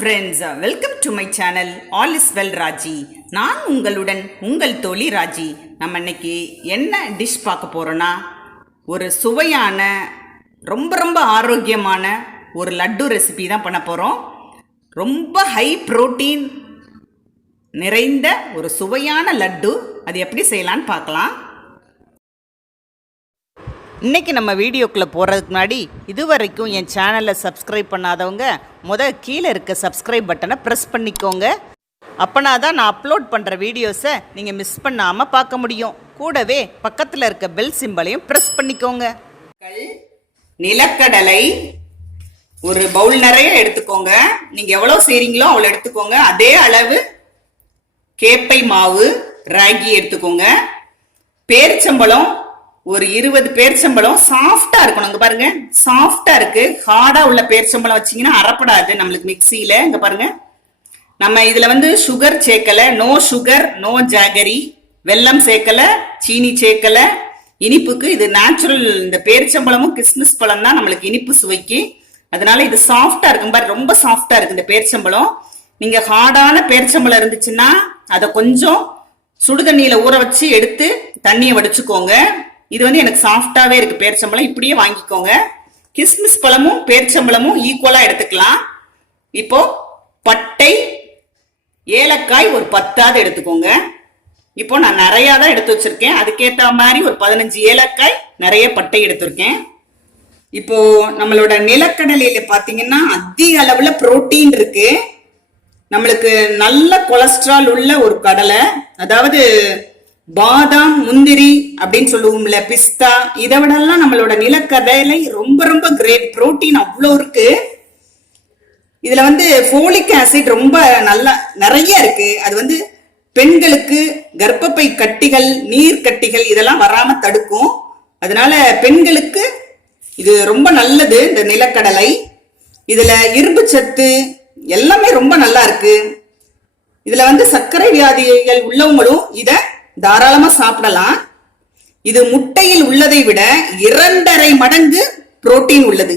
friends, welcome to my channel All is well Raji. நான் உங்களுடன் உங்கள் தோழி ராஜி. நம்ம இன்னைக்கு என்ன டிஷ் பார்க்க போறோம்னா ஒரு சுவையான ரொம்ப ஆரோக்கியமான ஒரு லட்டு ரெசிபி தான் பண்ண போறோம். ரொம்ப ஹை புரோட்டீன் நிறைந்த ஒரு சுவையான லட்டு. அது எப்படி செய்யலாம்னு பார்க்கலாம். இன்றைக்கி நம்ம வீடியோக்குள்ளே போகிறதுக்கு முன்னாடி இதுவரைக்கும் என் சேனலை சப்ஸ்கிரைப் பண்ணாதவங்க கீழே இருக்க சப்ஸ்கிரைப் பட்டனை ப்ரெஸ் பண்ணிக்கோங்க. அப்போனா தான் நான் அப்லோட் பண்ணுற வீடியோஸை நீங்கள் மிஸ் பண்ணாமல் பார்க்க முடியும். கூடவே பக்கத்தில் இருக்க பெல் சிம்பலையும் ப்ரெஸ் பண்ணிக்கோங்க. நிலக்கடலை ஒரு பவுல் நிறைய எடுத்துக்கோங்க. நீங்கள் எவ்வளோ செய்கிறீங்களோ அவ்வளோ எடுத்துக்கோங்க. அதே அளவு கேப்பை மாவு ராகி எடுத்துக்கோங்க. பேரிச்சம்பழம் ஒரு 20 பேரிச்சம்பழம் சாஃப்டா இருக்கணும். இங்க பாருங்க, சாஃப்டா இருக்கு. ஹார்டா உள்ள பேரிச்சம்பழம் வச்சீங்கன்னா அரைப்படாது நம்மளுக்கு மிக்சியில. இங்க பாருங்க, நம்ம இதுல சுகர் சேர்க்கல, நோ சுகர் நோ ஜாகரி, வெல்லம் சேர்க்கல, சீனி சேர்க்கல. இனிப்புக்கு இது நேச்சுரல். இந்த பேரிச்சம்பழமும் கிஸ்மிஸ் பழம் தான் நம்மளுக்கு இனிப்பு சுவைக்கு. அதனால இது சாஃப்டா இருக்கு பாரு, ரொம்ப சாஃப்டா இருக்கு இந்த பேரிச்சம்பழம். நீங்க ஹார்டான பேரிச்சம்பழம் இருந்துச்சுன்னா அதை கொஞ்சம் சுடுதண்ணியில ஊற வச்சு எடுத்து தண்ணியை வடிச்சுக்கோங்க. இது எனக்கு சாஃப்டாவே இருக்கு பேரிச்சம்பழம். இப்படியே வாங்கிக்கோங்க. கிஸ்மிஸ் பழமும் பேரிச்சம்பழமும் ஈக்குவலா எடுத்துக்கலாம். இப்போ பட்டை ஏலக்காய் ஒரு 10 எடுத்துக்கோங்க. இப்போ நான் நிறைய தான் எடுத்து வச்சிருக்கேன். அதுக்கேற்ற மாதிரி ஒரு 15 ஏலக்காய், நிறைய பட்டை எடுத்திருக்கேன். இப்போ நம்மளோட நிலக்கடலையில பாத்தீங்கன்னா அதிக அளவுல புரோட்டீன் இருக்கு. நம்மளுக்கு நல்ல கொலஸ்ட்ரால் உள்ள ஒரு கடலை. அதாவது பாதாம், முந்திரி அப்படின்னு சொல்லுவோம்ல, பிஸ்தா, இதை விடலாம் நம்மளோட நிலக்கடலை ரொம்ப கிரேட். புரோட்டீன் அவ்வளோ இருக்கு. இதுல ஃபோலிக் ஆசிட் ரொம்ப நல்லா நிறைய இருக்கு. அது பெண்களுக்கு கர்ப்பப்பை கட்டிகள், நீர் கட்டிகள் இதெல்லாம் வராம தடுக்கும். அதனால பெண்களுக்கு இது ரொம்ப நல்லது இந்த நிலக்கடலை. இதுல இரும்பு சத்து எல்லாமே ரொம்ப நல்லா இருக்கு. இதுல சர்க்கரை வியாதிகள் உள்ளவங்களும் இத தாராளமா சாப்பிடலாம். இது முட்டையில் உள்ளதை விட 2.5 மடங்கு புரோட்டீன் உள்ளது.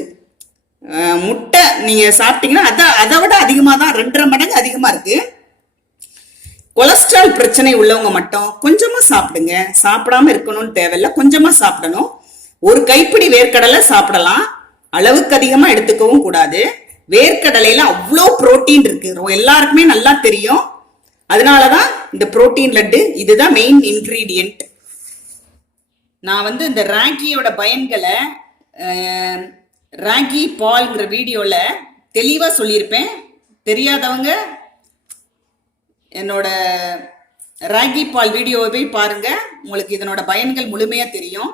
முட்டை நீங்க சாப்பிட்டீங்கன்னா அதை விட அதிகமா தான், 2.5 மடங்கு அதிகமா இருக்கு. கொலஸ்ட்ரால் பிரச்சனை உள்ளவங்க மட்டும் கொஞ்சமா சாப்பிடுங்க. சாப்பிடாம இருக்கணும்னு தேவையில்ல, கொஞ்சமா சாப்பிடணும். ஒரு கைப்பிடி வேர்க்கடலை சாப்பிடலாம். அளவுக்கு அதிகமா எடுத்துக்கவும் கூடாது. வேர்க்கடலையில அவ்வளோ புரோட்டீன் இருக்கு, எல்லாருக்குமே நல்லா தெரியும். அதனாலதான் இந்த புரோட்டீன் லட்டு இதுதான் மெயின் இன்கிரீடியன்ட். நான் இந்த ராகியோட பயன்களை ராகி பால்ங்கிற வீடியோல தெளிவா சொல்லியிருப்பேன். தெரியாதவங்க என்னோட ராகி பால் வீடியோவை போய் பாருங்க, உங்களுக்கு இதனோட பயன்கள் முழுமையா தெரியும்.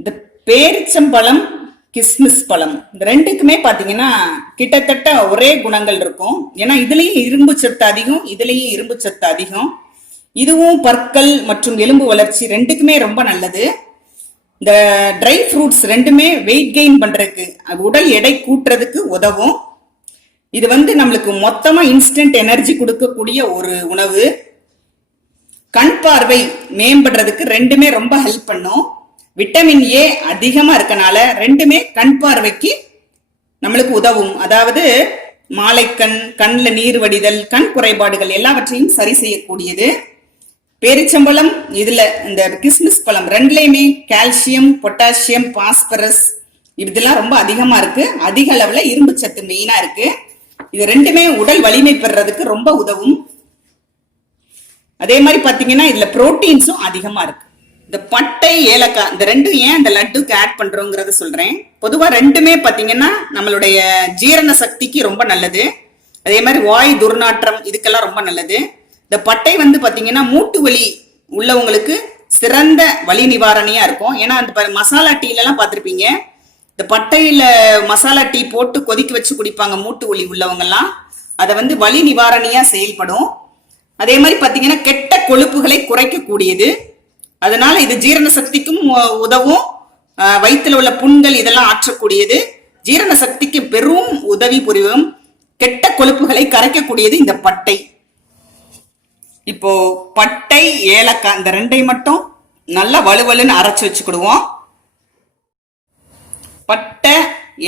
இந்த பேரிச்சம்பழம், கிஸ்மிஸ் பழம், இந்த ரெண்டுக்குமே பாத்தீங்கன்னா கிட்டத்தட்ட ஒரே குணங்கள் இருக்கும். ஏன்னா இதுலயும் இரும்பு சத்து அதிகம், இதுலயும் இரும்பு சத்து அதிகம். இதுவும் பற்கள் மற்றும் எலும்பு வளர்ச்சி ரெண்டுக்குமே ரொம்ப நல்லது. இந்த ட்ரை ஃப்ரூட்ஸ் ரெண்டுமே வெயிட் கெயின் பண்றதுக்கு, உடல் எடை கூட்டுறதுக்கு உதவும். இது நம்மளுக்கு மொத்தமா இன்ஸ்டன்ட் எனர்ஜி கொடுக்கக்கூடிய ஒரு உணவு. கண் பார்வை மேம்படுறதுக்கு ரெண்டுமே ரொம்ப ஹெல்ப் பண்ணும். விட்டமின் ஏ அதிகமா இருக்கனால ரெண்டுமே கண் பார்வைக்கு நம்மளுக்கு உதவும். அதாவது மாலைக்கண், கண்ணில் நீர் வடிதல், கண் குறைபாடுகள் எல்லாவற்றையும் சரி செய்யக்கூடியது. பேரிச்சம்பழம், இதுல இந்த கிஸ்மிஸ் பழம் ரெண்டுலயுமே கால்சியம், பொட்டாசியம், பாஸ்பரஸ் இதெல்லாம் ரொம்ப அதிகமா இருக்கு. அதிக அளவுல இரும்பு சத்து மெயினா இருக்கு. இது ரெண்டுமே உடல் வலிமை பெறறதுக்கு ரொம்ப உதவும். அதே மாதிரி பாத்தீங்கன்னா இதுல புரோட்டீன்ஸும் அதிகமா இருக்கு. இந்த பட்டை ஏலக்காய் இந்த ரெண்டும் ஏன் இந்த லட்டுக்கு ஆட் பண்றோங்கிறத சொல்றேன். பொதுவா ரெண்டுமே பாத்தீங்கன்னா நம்மளுடைய ஜீரண சக்திக்கு ரொம்ப நல்லது. அதே மாதிரி வாய் துர்நாற்றம் இதுக்கெல்லாம் ரொம்ப நல்லது. இந்த பட்டை பாத்தீங்கன்னா மூட்டு வலி உள்ளவங்களுக்கு சிறந்த வலி நிவாரணியா இருக்கும். ஏன்னா அந்த மசாலா டீல எல்லாம் பார்த்திருப்பீங்க, இந்த பட்டையில மசாலா டீ போட்டு கொதிக்க வச்சு குடிப்பாங்க மூட்டு வலி உள்ளவங்க எல்லாம். அதை வலி நிவாரணியா செயல்படும். அதே மாதிரி பாத்தீங்கன்னா கெட்ட கொழுப்புகளை குறைக்கக்கூடியது. அதனால இது ஜீரண சக்திக்கும் உதவும். வயிற்றுல உள்ள புண்கள் இதெல்லாம் ஆற்றக்கூடியது. ஜீரண சக்திக்கு பெரும் உதவி புரியும். கெட்ட கொழுப்புகளை கரைக்கக்கூடியது இந்த பட்டை. இப்போ பட்டை ஏலக்காய் இந்த ரெண்டையும் மட்டும் நல்லா வலுவலுன்னு அரைச்சு வச்சுக்கிடுவோம். பட்டை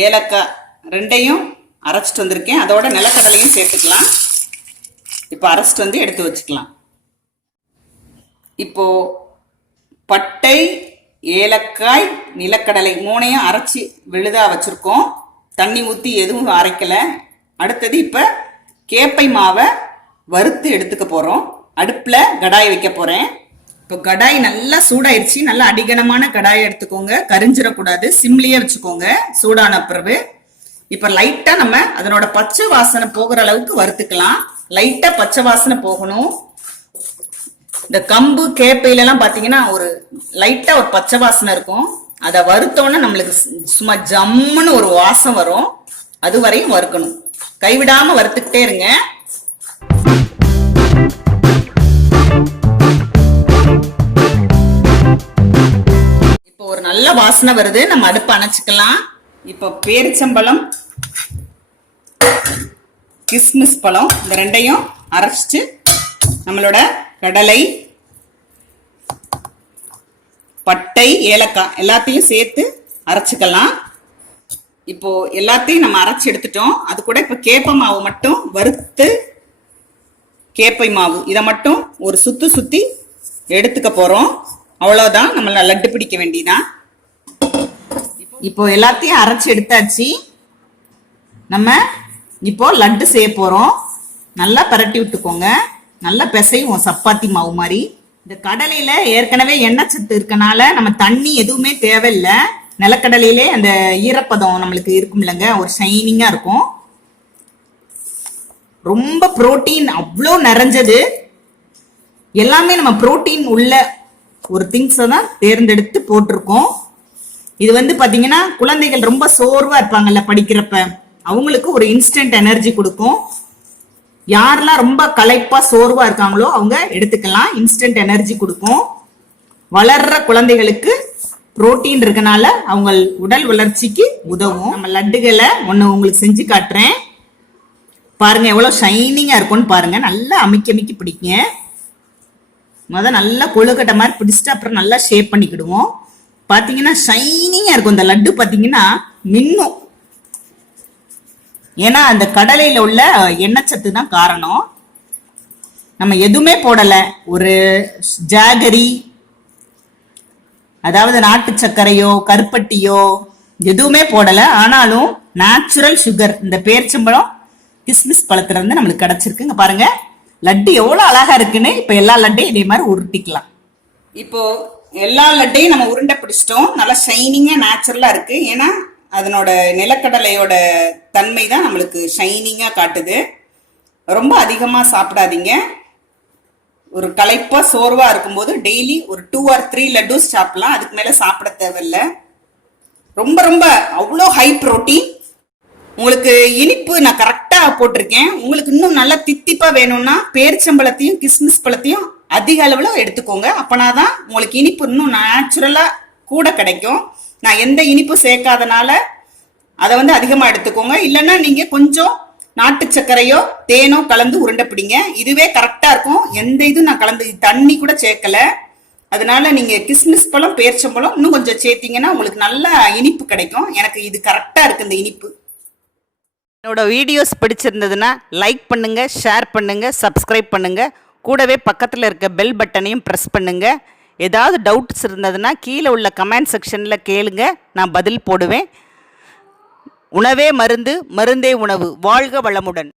ஏலக்காய் ரெண்டையும் அரைச்சிட்டு வந்திருக்கேன். அதோட நிலக்கடலையும் சேர்த்துக்கலாம். இப்போ அரைச்சிட்டு வந்து எடுத்து வச்சுக்கலாம். இப்போ பட்டை, ஏலக்காய், நிலக்கடலை 3ஐயும் அரைச்சி விழுதா வச்சுருக்கோம். தண்ணி ஊற்றி எதுவும் அரைக்கலை. அடுத்தது இப்போ கேப்பை மாவை வறுத்து எடுத்துக்க போகிறோம். அடுப்பில் கடாய் வைக்க போகிறேன். இப்போ கடாய் நல்லா சூடாயிருச்சு. நல்லா அடிகனமான கடாயை எடுத்துக்கோங்க, கரிஞ்சிடக்கூடாது. சிம்லியே வச்சுக்கோங்க சூடான பிறகு. இப்போ லைட்டாக நம்ம அதனோட பச்சை வாசனை போகிற அளவுக்கு வறுத்துக்கலாம். லைட்டாக பச்சை வாசனை போகணும். இந்த கம்பு கேப்பையிலலாம் பார்த்தீங்கன்னா ஒரு லைட்டாக ஒரு பச்சை வாசனை இருக்கும். அதை வறுத்தோன்னே நம்மளுக்கு சும்மா ஜம்முன்னு ஒரு வாசம் வரும். அது வரையும் வறுக்கணும். கைவிடாமல் வறுத்துக்கிட்டே இருங்க. இப்போ ஒரு நல்ல வாசனை வருது. நம்ம அடுப்பை அணைச்சிக்கலாம். இப்போ பேரிச்சம்பழம், கிஸ்மிஸ் பழம் இந்த ரெண்டையும் அரைச்சிட்டு நம்மளோட கடலை, பட்டை, ஏலக்காய் எல்லாத்தையும் சேர்த்து அரைச்சிக்கலாம். இப்போ எல்லாத்தையும் நம்ம அரைச்சி எடுத்துட்டோம். அது கூட இப்போ கேப்பை மாவு மட்டும் வறுத்து, கேப்பை மாவு இதை மட்டும் ஒரு சுத்தி எடுத்துக்க போறோம். அவ்வளோதான். நம்மள லட்டு பிடிக்க வேண்டியதான். இப்போ எல்லாத்தையும் அரைச்சி எடுத்தாச்சு. நம்ம இப்போ லட்டு செய்ய போறோம். நல்லா பரட்டி விட்டுக்கோங்க. நல்லா பிசையும் சப்பாத்தி மாவு மாதிரி. இந்த கடலையில ஏற்கனவே எண்ணெய் சத்து இருக்கனால நம்ம தண்ணி எதுவுமே தேவையில்லை. நிலக்கடலையிலே அந்த ஈரப்பதம் நம்மளுக்கு இருக்கும் இல்லைங்க, ஒரு ஷைனிங்கா இருக்கும். ரொம்ப புரோட்டீன் அவ்வளோ நிறைஞ்சது. எல்லாமே நம்ம புரோட்டீன் உள்ள ஒரு திங்ஸை தான் தேர்ந்தெடுத்து போட்டிருக்கோம். இது வந்து பாத்தீங்கன்னா குழந்தைகள் ரொம்ப சோர்வா இருப்பாங்கல்ல படிக்கிறப்ப, அவங்களுக்கு ஒரு இன்ஸ்டன்ட் எனர்ஜி கொடுக்கும். யாரெல்லாம் ரொம்ப களைப்பா சோர்வா இருக்காங்களோ அவங்க எடுத்துக்கலாம். இன்ஸ்டன்ட் எனர்ஜி கொடுக்கும். வளர்ற குழந்தைகளுக்கு புரோட்டீன் இருக்கனால அவங்க உடல் வளர்ச்சிக்கு உதவும். நம்ம லட்டுகளை ஒன்று உங்களுக்கு செஞ்சு காட்டுறேன் பாருங்க. எவ்வளவு ஷைனிங்கா இருக்கும்னு பாருங்க. நல்லா அமுக்கி பிடிங்க. நல்லா கொழுக்கட்டை மாதிரி பிடிச்சிட்டு அப்புறம் நல்லா ஷேப் பண்ணிக்கிடுவோம். பாத்தீங்கன்னா ஷைனிங்கா இருக்கும். இந்த லட்டு பாத்தீங்கன்னா மின்னும். ஏன்னா அந்த கடலையில உள்ள எண்ணெய் சத்து தான் காரணம். நம்ம எதுவுமே போடல. ஒரு ஜாகரி, அதாவது நாட்டு சர்க்கரையோ கருப்பட்டியோ எதுவுமே போடல. ஆனாலும் நேச்சுரல் சுகர் இந்த பேரிச்சம்பழம், கிஸ்மிஸ் பழத்துல இருந்து நம்மளுக்கு கிடைச்சிருக்குங்க. பாருங்க லட்டு எவ்வளவு அழகா இருக்குன்னு. இப்ப எல்லா லட்டையும் இதே மாதிரி உருட்டிக்கலாம். இப்போ எல்லா லட்டையும் நம்ம உருண்டை பிடிச்சிட்டோம். நல்லா ஷைனிங்கா நேச்சுரலா இருக்கு. ஏன்னா அதனோட நிலக்கடலையோட தன்மை தான் நம்மளுக்கு ஷைனிங்கா காட்டுது. ரொம்ப அதிகமா சாப்பிடாதீங்க. ஒரு களைப்பா சோர்வா இருக்கும்போது டெய்லி ஒரு 2 or 3 லட்டூஸ் சாப்பிடலாம். அதுக்கு மேல சாப்பிட தேவையில்லை. ரொம்ப ரொம்ப அவ்வளோ ஹை புரோட்டீன். உங்களுக்கு இனிப்பு நான் கரெக்டா போட்டிருக்கேன். உங்களுக்கு இன்னும் நல்லா தித்திப்பா வேணும்னா பேரிச்சம்பழத்தையும் கிஸ்மிஸ் பழத்தையும் அதிக அளவுல எடுத்துக்கோங்க. அப்பனாதான் உங்களுக்கு இனிப்பு இன்னும் நேச்சுரலா கூட கிடைக்கும். நான் எந்த இனிப்பு சேர்க்காதனால அதை வந்து அதிகமா எடுத்துக்கோங்க. இல்லைன்னா நீங்க கொஞ்சம் நாட்டு சர்க்கரையோ தேனோ கலந்து உருண்டை பிடிங்க. இதுவே கரெக்டா இருக்கும். எந்த இதுவும் நான் கலந்து தண்ணி கூட சேர்க்கல. அதனால நீங்க கிஸ்மிஸ் பழம், பேரிச்சம்பழம் இன்னும் கொஞ்சம் சேர்த்தீங்கன்னா உங்களுக்கு நல்ல இனிப்பு கிடைக்கும். எனக்கு இது கரெக்டா இருக்கு இந்த இனிப்பு. என்னோட வீடியோஸ் பிடிச்சிருந்ததுன்னா லைக் பண்ணுங்க, ஷேர் பண்ணுங்க, சப்ஸ்கிரைப் பண்ணுங்க. கூடவே பக்கத்தில் இருக்க பெல் பட்டனையும் ப்ரெஸ் பண்ணுங்க. ஏதாவது டவுட்ஸ் இருந்ததுன்னா கீழே உள்ள கமெண்ட் செக்ஷனில் கேளுங்க, நான் பதில் போடுவேன். உணவே மருந்து, மருந்தே உணவு. வாழ்க வளமுடன்.